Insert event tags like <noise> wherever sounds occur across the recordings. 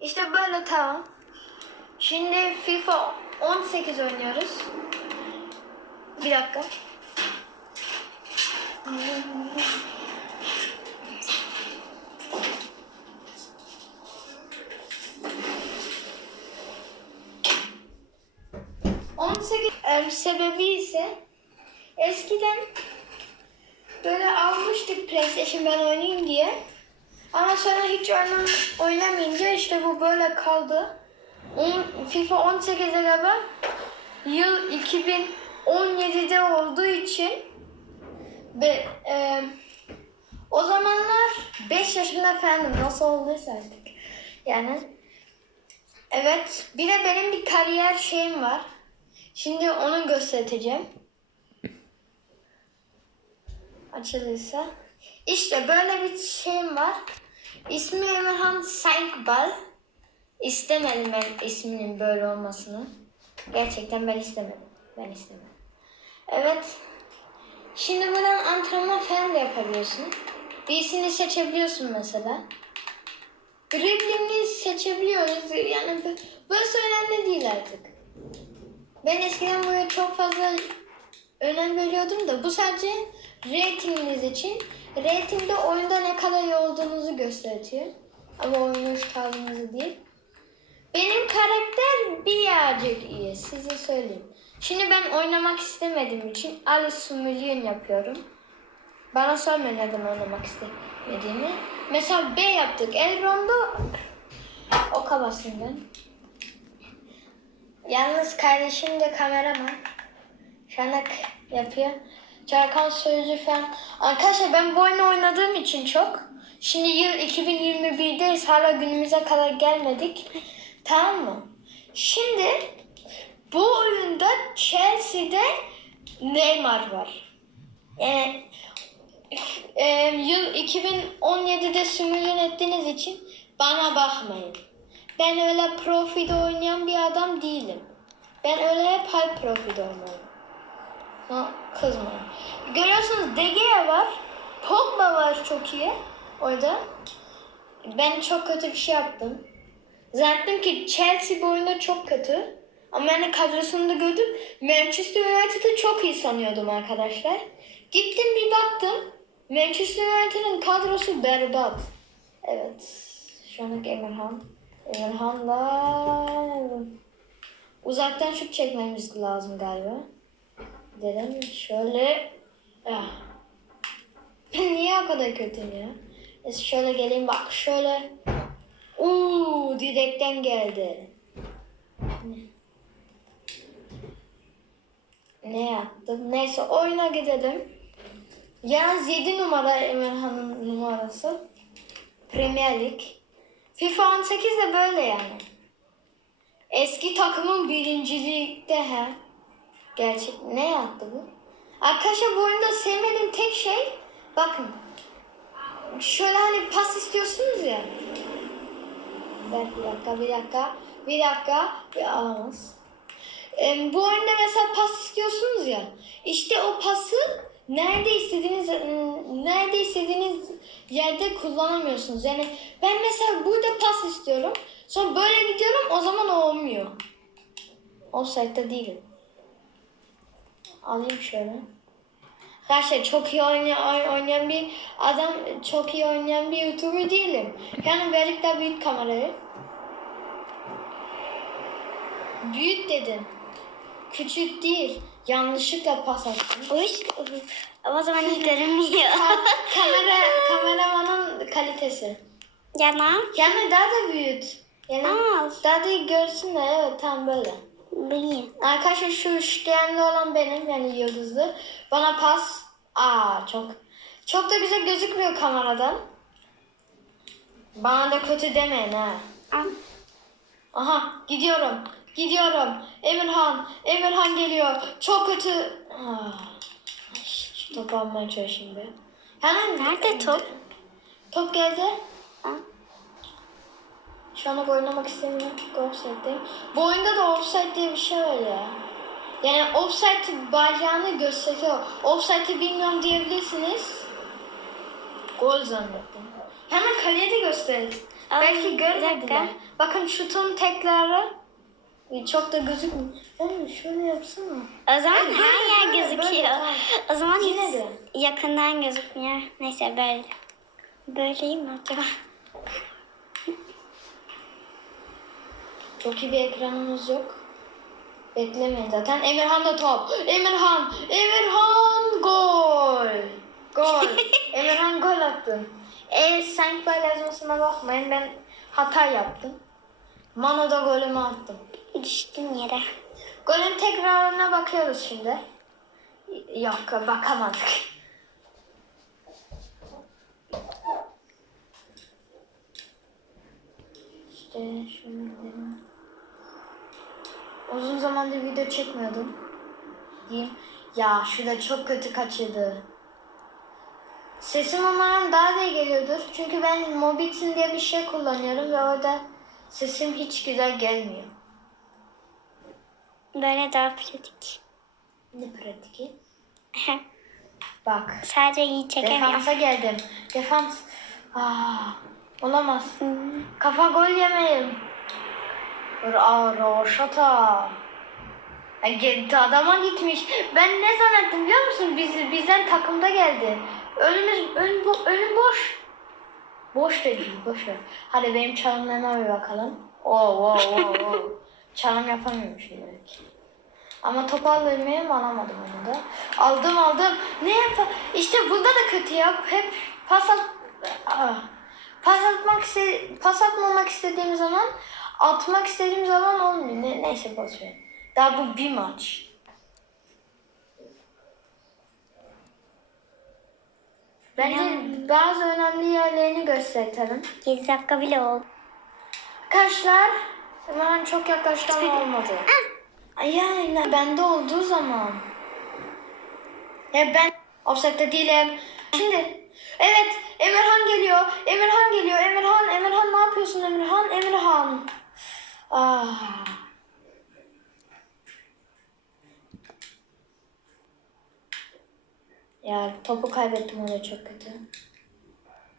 İşte böyle tamam. Şimdi FIFA 18 oynuyoruz. Bir dakika. On sekiz e, sebebi ise eskiden böyle almıştık PlayStation ben oynayayım diye. Ama sonra hiç oynam oynamayınca işte bu böyle kaldı. On- FIFA 18'e kadar yıl 2017'de olduğu için ve e, o zamanlar 5 yaşında falandım nasıl olduysa artık. Yani evet bir de benim bir kariyer şeyim var. Şimdi onu göstereceğim. Açılırsa. İşte böyle bir şeyim var. İsmi Emirhan Sankbal. İstemedim ben isminin böyle olmasını. Gerçekten ben istemedim. Ben istemedim. Evet. Şimdi buradan antrenman falan da yapabiliyorsun. Birisini seçebiliyorsun mesela. Dribling'i seçebiliyoruz. Yani bu- burası önemli değil artık. Ben eskiden böyle çok fazla önem veriyordum da bu sadece ratinginiz için. Ratingde oyunda ne kadar iyi olduğunuzu gösteriyor. Ama oynuş kaldığınızı değil. Benim karakter birazcık iyi. Size söyleyeyim. Şimdi ben oynamak istemediğim için Alice Simulation yapıyorum. Bana sormayın neden oynamak istemediğimi. Mesela B yaptık. Elrond'da o kabasın ben. Yalnız kardeşim de kameraman. Şanak yapıyor. Çarkan sözü falan. Arkadaşlar ben bu oyunu oynadığım için çok. Şimdi yıl 2021'deyiz. Hala günümüze kadar gelmedik. Tamam mı? Şimdi bu oyunda Chelsea'de Neymar var. Yani e, yıl 2017'de simülasyon ettiğiniz için bana bakmayın. Ben öyle profide oynayan bir adam değilim. Ben öyle hep high profide oynuyorum. Ha, kızmayın. Görüyorsunuz De Gea var. Pogba var çok iyi orada. Ben çok kötü bir şey yaptım. Zannettim ki Chelsea bu oyunda çok kötü. Ama yani kadrosunu da gördüm. Manchester United'ı çok iyi sanıyordum arkadaşlar. Gittim bir baktım. Manchester United'ın kadrosu berbat. Evet. Şu anlık Emirhan. Emirhan'la uzaktan şut çekmemiz lazım galiba. Dedim şöyle. Ah. <laughs> Niye o kadar kötüyüm ya? Neyse şöyle geleyim bak şöyle. Uuu direkten geldi. Ne yaptım? Neyse oyuna gidelim. Yalnız 7 numara Emirhan'ın numarası. Premier Lig. FIFA 18 de böyle yani. Eski takımın birincilikte he. Gerçek ne yaptı bu? Arkadaşlar bu oyunda sevmediğim tek şey bakın. Şöyle hani pas istiyorsunuz ya. Bir dakika, bir dakika, bir dakika, bir alamaz. Ee, bu oyunda mesela pas istiyorsunuz ya. İşte o pası nerede istediğiniz nerede istediğiniz yerde kullanamıyorsunuz. Yani ben mesela burada pas istiyorum. Sonra böyle gidiyorum o zaman o olmuyor. Offside'da değilim. Alayım şöyle. Arkadaşlar çok iyi oynayan, oynayan bir adam, çok iyi oynayan bir YouTuber değilim. Yani verip de büyük kamerayı. Büyük dedim. Küçük değil. Yanlışlıkla pas attım. Uy. O zaman hiç görünmüyor. Ka- kamera, kameramanın kalitesi. Yana. Yani daha da büyüt. Yani Al. daha da görsünler evet tam böyle. Bilmiyorum. Arkadaşlar şu üçgenli olan benim yani yıldızlı. Bana pas. Aa çok çok da güzel gözükmüyor kameradan. Bana da kötü demeyin ha. Aha gidiyorum. Gidiyorum. Emirhan. Emirhan geliyor. Çok kötü. Ah. Şu topu almaya çalışayım be. Hemen Nerede top? Top geldi. Al. Şu an oynamak istemiyorum çünkü offside'deyim. Bu oyunda da offside diye bir şey ya. Yani offside bayrağını gösteriyor. Offside'ı bilmiyorum diyebilirsiniz. Gol zannettim. Hemen kaleye de göster Ay, Belki görmediler. Bakın şutun tekrarı çok da gözükmüyor. Ben şöyle yapsana. O zaman böyle, her yer böyle, gözüküyor. böyle. O zaman Yine hiç de. yakından gözükmüyor. Neyse böyle. Böyleyim mi acaba? Çok iyi bir ekranımız yok. Beklemeyin zaten. Emirhan da top. Emirhan. Emirhan gol. Gol. <laughs> Emirhan gol attı. E Sankbay yazmasına bakmayın. Ben hata yaptım. Mano da golümü attım. Düştüm yere. Golün tekrarına bakıyoruz şimdi. Yok bakamadık. İşte. Uzun zamandır video çekmiyordum. Diyeyim. Ya şurada çok kötü kaçırdı. Sesim umarım daha da geliyordur. Çünkü ben Mobit'in diye bir şey kullanıyorum ve orada sesim hiç güzel gelmiyor. Böyle daha pratik. Ne pratiki? Bak. Sadece iyi çekemiyorum. Defansa geldim. Defans. Aa, olamaz. Hmm. Kafa gol yemeyim. Aa, Roşata. Adama gitmiş. Ben ne zannettim biliyor musun? Biz, bizden takımda geldi. Önümüz, ön, bo- önüm boş. Boş değil, boş ver. Hadi benim çalımlarıma bir bakalım. Oo, oo, oo, oo. Çalım yapamıyormuşum demek. Ama top alır mıyım? Alamadım onu da. Aldım aldım. Ne yap? İşte bunda da kötü yap. Hep pas at... Ah. Pas atmak iste... pas atmamak istediğim zaman atmak istediğim zaman olmuyor. Ne, neyse boş ver. Daha bu bir maç. Bence bazı önemli yerlerini gösterelim. 7 dakika bile oldu. Arkadaşlar hemen çok yaklaştı ama olmadı. Ay yani bende olduğu zaman. Ya ben offset'te değilim. Şimdi evet Emirhan geliyor. Emirhan geliyor. Emirhan Emirhan ne yapıyorsun Emirhan? Emirhan. Ah. Ya topu kaybettim da çok kötü.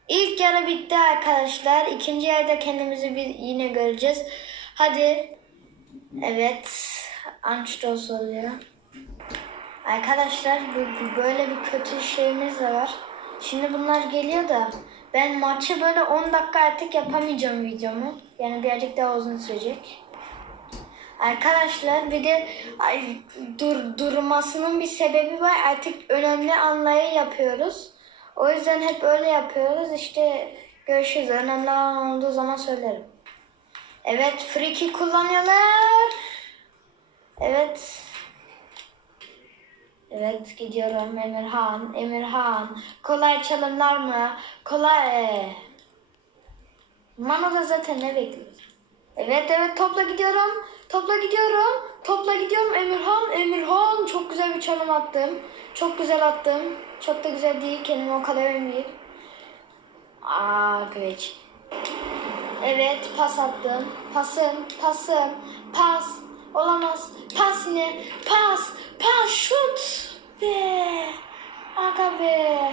İlk yarı bitti arkadaşlar. İkinci yarıda kendimizi bir yine göreceğiz. Hadi. Evet. Ançtos oluyor. Arkadaşlar bu- böyle bir kötü şeyimiz de var. Şimdi bunlar geliyor da ben maçı böyle 10 dakika artık yapamayacağım videomu. Yani birazcık daha uzun sürecek. Arkadaşlar bir de ay, dur, durmasının bir sebebi var. Artık önemli anlayı yapıyoruz. O yüzden hep öyle yapıyoruz. İşte görüşürüz. Önemli an olduğu zaman söylerim. Evet free kick kullanıyorlar. Evet. Evet gidiyorum Emirhan. Emirhan. Kolay çalımlar mı? Kolay. Mano da zaten ne bekliyor? Evet evet topla gidiyorum. Topla gidiyorum. Topla gidiyorum Emirhan. Emirhan çok güzel bir çalım attım. Çok güzel attım. Çok da güzel değil. Kendime o kadar eminim. Aa güveç. Evet pas attım. Pasım, pasım, pas. Olamaz. Pas yine. Pas, pas, şut. Be. Aga be.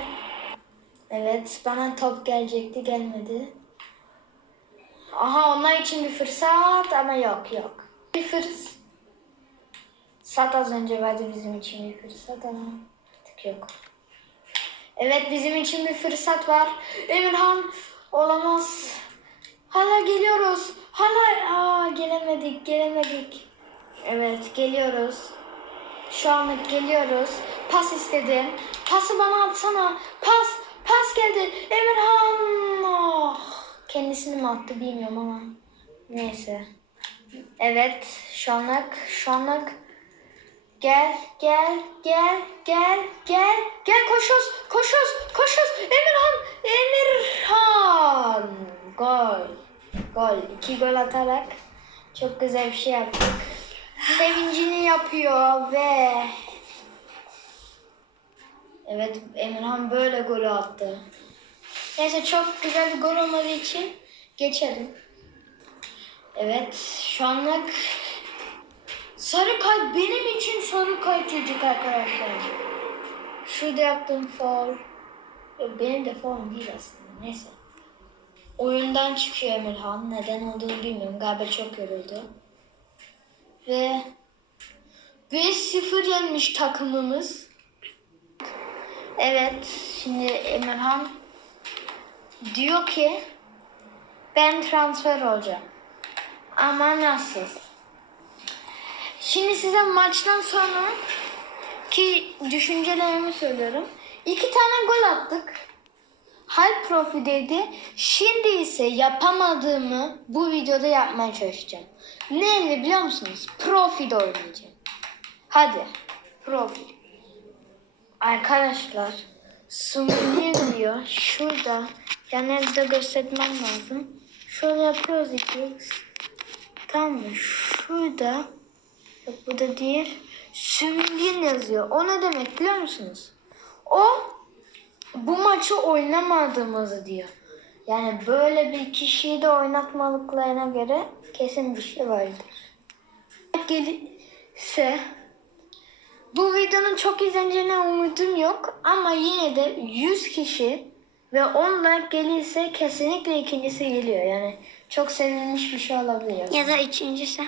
Evet bana top gelecekti gelmedi. Aha onlar için bir fırsat ama yok yok. Bir fırsat. Sat az önce vardı bizim için bir fırsat ama artık yok. Evet bizim için bir fırsat var. Emirhan olamaz. Hala geliyoruz. Hala aa, gelemedik gelemedik. Evet geliyoruz. Şu anlık geliyoruz. Pas istedim. Pası bana atsana. Pas. Pas geldi. Emirhan. Oh. Kendisini mi attı bilmiyorum ama. Neyse. Evet. Şu anlık. Gel, gel, gel, gel, gel, gel koşuyoruz, koşuyoruz, koşuyoruz. Emirhan, Emirhan. Gol, gol. İki gol atarak çok güzel bir şey yaptık. Sevincini yapıyor ve evet Emirhan böyle gol attı. Neyse çok güzel bir gol olmadığı için geçelim. Evet şu anlık sarı kart benim için sarı kart yedik arkadaşlar. Şurada yaptığım foul. Yok, benim de foul değil aslında neyse. oyundan çıkıyor Emirhan. Neden olduğunu bilmiyorum. Galiba çok yoruldu. Ve 5-0 yenmiş takımımız. Evet, şimdi Emirhan diyor ki ben transfer olacağım. Ama nasıl? Şimdi size maçtan sonra ki düşüncelerimi söylüyorum. İki tane gol attık. High profideydi. Şimdi ise yapamadığımı bu videoda yapmaya çalışacağım. Neyle biliyor musunuz? Profid oynayacağım. Hadi. Profid. Arkadaşlar sınırlı diyor. Şurada. Yani de göstermem lazım. Şöyle yapıyoruz 2x. Tamam mı? Şurada. Bu da değil. Sümgün yazıyor. O ne demek biliyor musunuz? O bu maçı oynamadığımızı diyor. Yani böyle bir kişiyi de oynatmalıklarına göre kesin bir şey vardır. Gelirse bu videonun çok izleneceğine umudum yok ama yine de 100 kişi ve 10 like gelirse kesinlikle ikincisi geliyor. Yani çok sevilmiş bir şey olabilir. Ya da üçüncüsü.